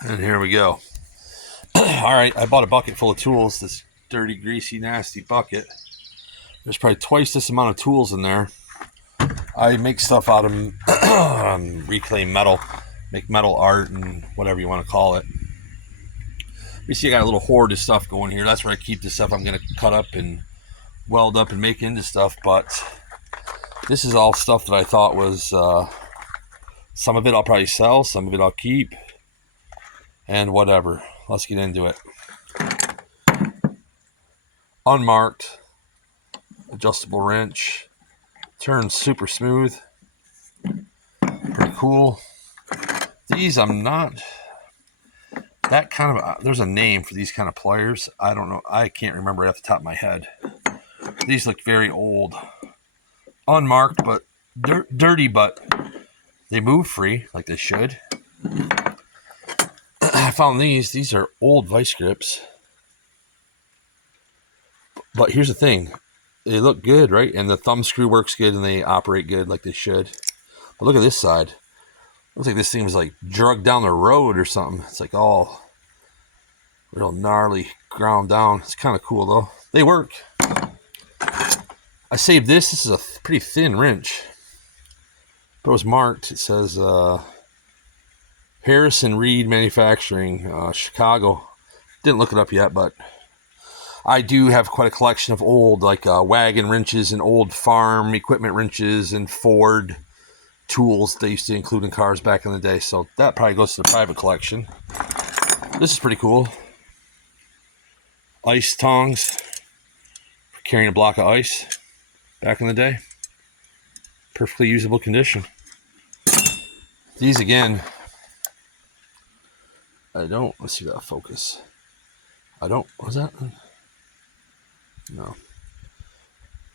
And here we go. All right, I bought a bucket full of tools. This dirty, greasy, nasty bucket. There's probably twice this amount of tools in there. I make stuff out of reclaimed metal, make metal art and whatever you want to call it. You see, I got a little hoard of stuff going here. That's where I keep the stuff I'm going to cut up and weld up and make into stuff. But this is all stuff that I thought was, some of it I'll probably sell, some of it I'll keep, and whatever. Let's get into it. Unmarked, adjustable wrench, turns super smooth, pretty cool. These I'm not, that kind of, there's a name for these kind of pliers. I don't know, I can't remember it off the top of my head. These look very old. Unmarked, but dirty, but they move free like they should. I found these are old vice grips. But here's the thing, they look good, right? And the thumb screw works good and they operate good like they should. But look at this side. Looks like this thing was like drugged down the road or something. It's like all real gnarly, ground down. It's kind of cool though. They work. I saved this. This is a pretty thin wrench. But it was marked. It says Harrison Reed Manufacturing, Chicago. Didn't look it up yet, but I do have quite a collection of old, like wagon wrenches and old farm equipment wrenches and Ford tools they used to include in cars back in the day. So that probably goes to the private collection. This is pretty cool. Ice tongs for carrying a block of ice back in the day. Perfectly usable condition. These again, let's see that focus. Was that? No.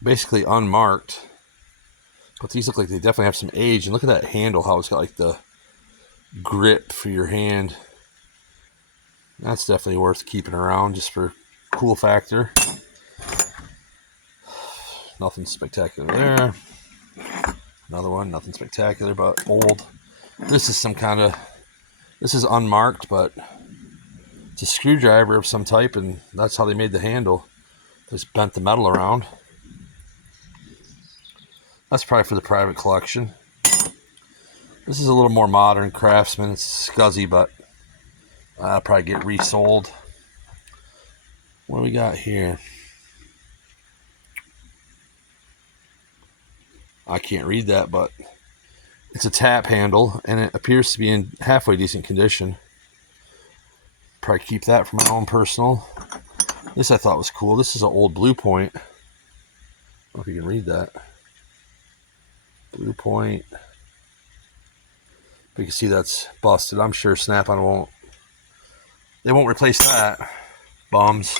Basically unmarked. But these look like they definitely have some age. And look at that handle, how it's got like the grip for your hand. That's definitely worth keeping around just for cool factor. Nothing spectacular there. Another one, nothing spectacular, but old. This is this is unmarked, but it's a screwdriver of some type, and that's how they made the handle. Just bent the metal around. That's probably for the private collection. This is a little more modern Craftsman. It's scuzzy, but I'll probably get resold. What do we got here? I can't read that, but it's a tap handle, and it appears to be in halfway decent condition. Probably keep that for my own personal. This I thought was cool. This is an old Blue Point. I don't know if you can read that. Blue Point. You can see that's busted. I'm sure Snap-on they won't replace that. Bums.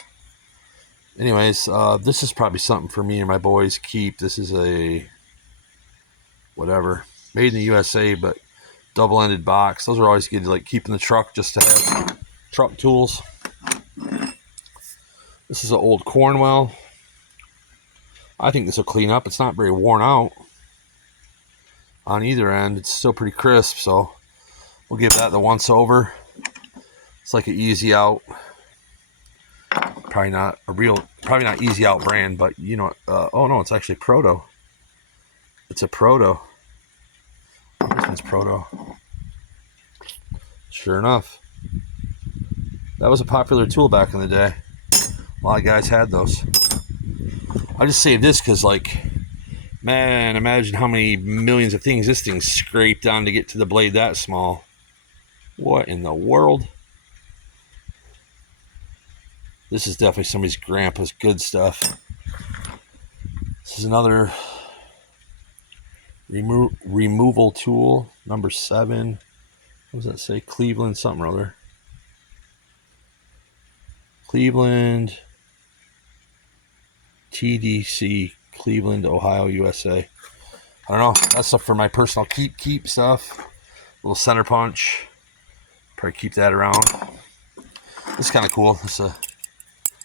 Anyways, this is probably something for me and my boys keep. This is a whatever, made in the USA, but double-ended box. Those are always good to like keep in the truck just to have truck tools. This is an old Cornwell. I think this will clean up. It's not very worn out on either end. It's still pretty crisp, so we'll give that the once over. It's like an easy out. Probably not easy out brand, but you know, oh no, it's actually Proto. It's a Proto. This one's Proto. Sure enough. That was a popular tool back in the day. A lot of guys had those. I just saved this because, like, man, imagine how many millions of things this thing scraped on to get to the blade that small. What in the world? This is definitely somebody's grandpa's good stuff. This is another removal tool, number 7. What does that say? Cleveland something or other. Cleveland TDC, Cleveland, Ohio, USA. I don't know. That's stuff for my personal keep stuff. Little center punch. Probably keep that around. This is kind of cool. It's a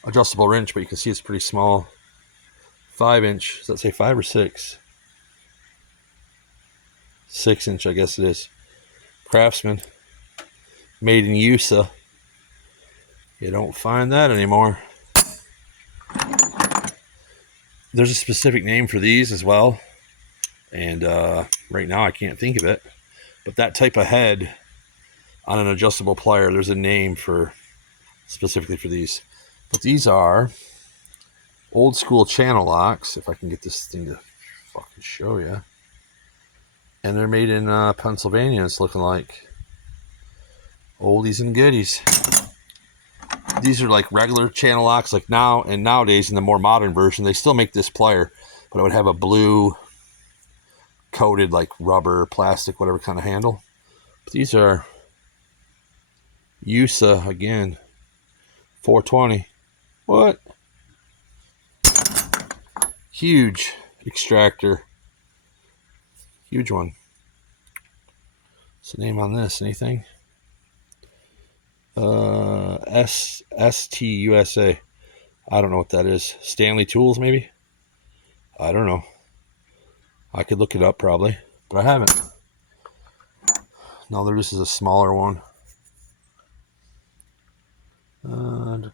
adjustable wrench, but you can see it's pretty small. 5-inch. Does that say 5 or 6? 6-inch, I guess it is. Craftsman. made in USA. You don't find that anymore. There's a specific name for these as well, and right now I can't think of it. But that type of head on an adjustable plier, there's a name for specifically for these. But these are old school channel locks, if I can get this thing to fucking show you. And they're made in Pennsylvania. It's looking like oldies and goodies. These are like regular channel locks, like now and nowadays in the more modern version, they still make this plier, but it would have a blue coated like rubber, plastic, whatever kind of handle. But these are USA again, 420. What? Huge extractor. Huge one. What's the name on this? Anything? STUSA. I don't know what that is. Stanley Tools, maybe? I don't know. I could look it up probably, but I haven't. No, this is a smaller one. Yeah.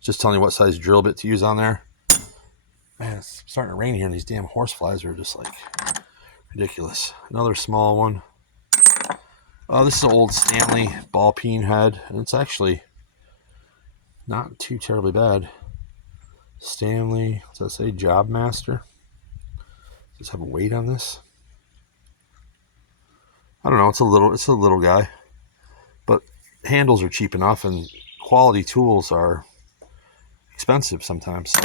Just telling you what size drill bit to use on there. Man, it's starting to rain here, and these damn horseflies are just like ridiculous. Another small one. Oh, this is an old Stanley ball peen head, and it's actually not too terribly bad. Stanley, what's that say? Job Master. Does it have a weight on this? I don't know. It's a little guy, but handles are cheap enough, and quality tools are expensive sometimes. So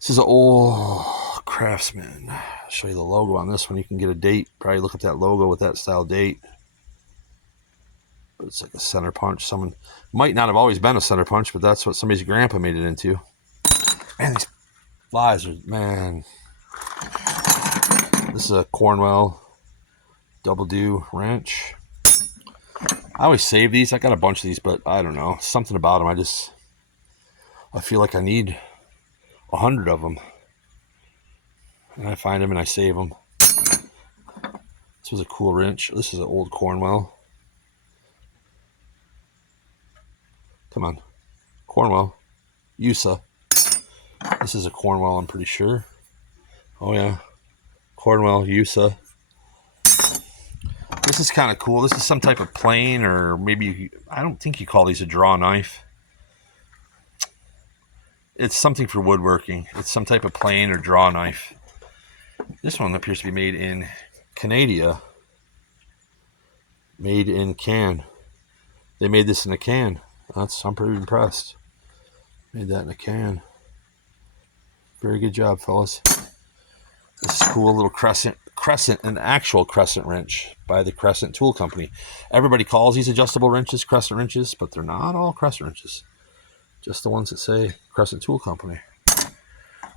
this is an old Craftsman. I'll show you the logo on this one. You can get a date. Probably look at that logo with that style date. But it's like a center punch. Someone might not have always been a center punch, but that's what somebody's grandpa made it into. Man, these flies are, man. This is a Cornwell double do wrench. I always save these. I got a bunch of these, but I don't know. Something about them. I feel like I need 100 of them. And I find them and I save them. This was a cool wrench. This is an old Cornwell. Come on. Cornwell. USA. This is a Cornwell, I'm pretty sure. Oh, yeah. Cornwell, USA. This is kind of cool. This is some type of plane, or maybe, I don't think you call these a draw knife. It's something for woodworking. It's some type of plane or draw knife. This one appears to be made in Canada. Made in can. They made this in a can. I'm pretty impressed. Made that in a can. Very good job, fellas. This is cool. Little crescent, an actual crescent wrench by the Crescent Tool Company. Everybody calls these adjustable wrenches crescent wrenches, but they're not all crescent wrenches. Just the ones that say Crescent Tool Company.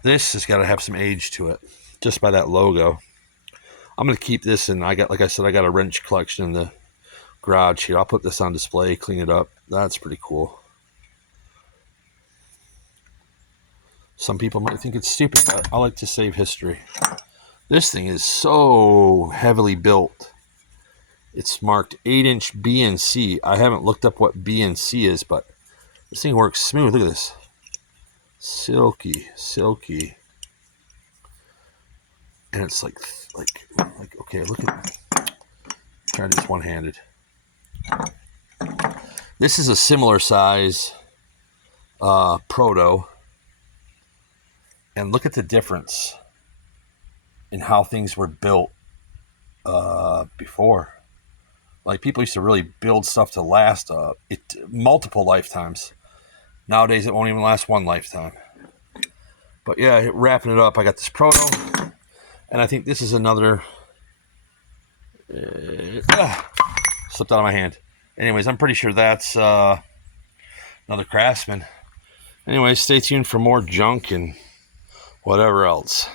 This has got to have some age to it, just by that logo. I'm going to keep this, and like I said, I got a wrench collection in the garage here. I'll put this on display, clean it up. That's pretty cool. Some people might think it's stupid, but I like to save history. This thing is so heavily built. It's marked 8-inch B and C. I haven't looked up what B and C is, but this thing works smooth. Look at this. Silky, silky. And it's like okay, look at, try this one-handed. This is a similar size proto. And look at the difference in how things were built before. Like, people used to really build stuff to last multiple lifetimes. Nowadays, it won't even last one lifetime. But yeah, wrapping it up, I got this proto, and I think this is another. Slipped out of my hand. Anyways, I'm pretty sure that's another Craftsman. Anyways, stay tuned for more junk and whatever else.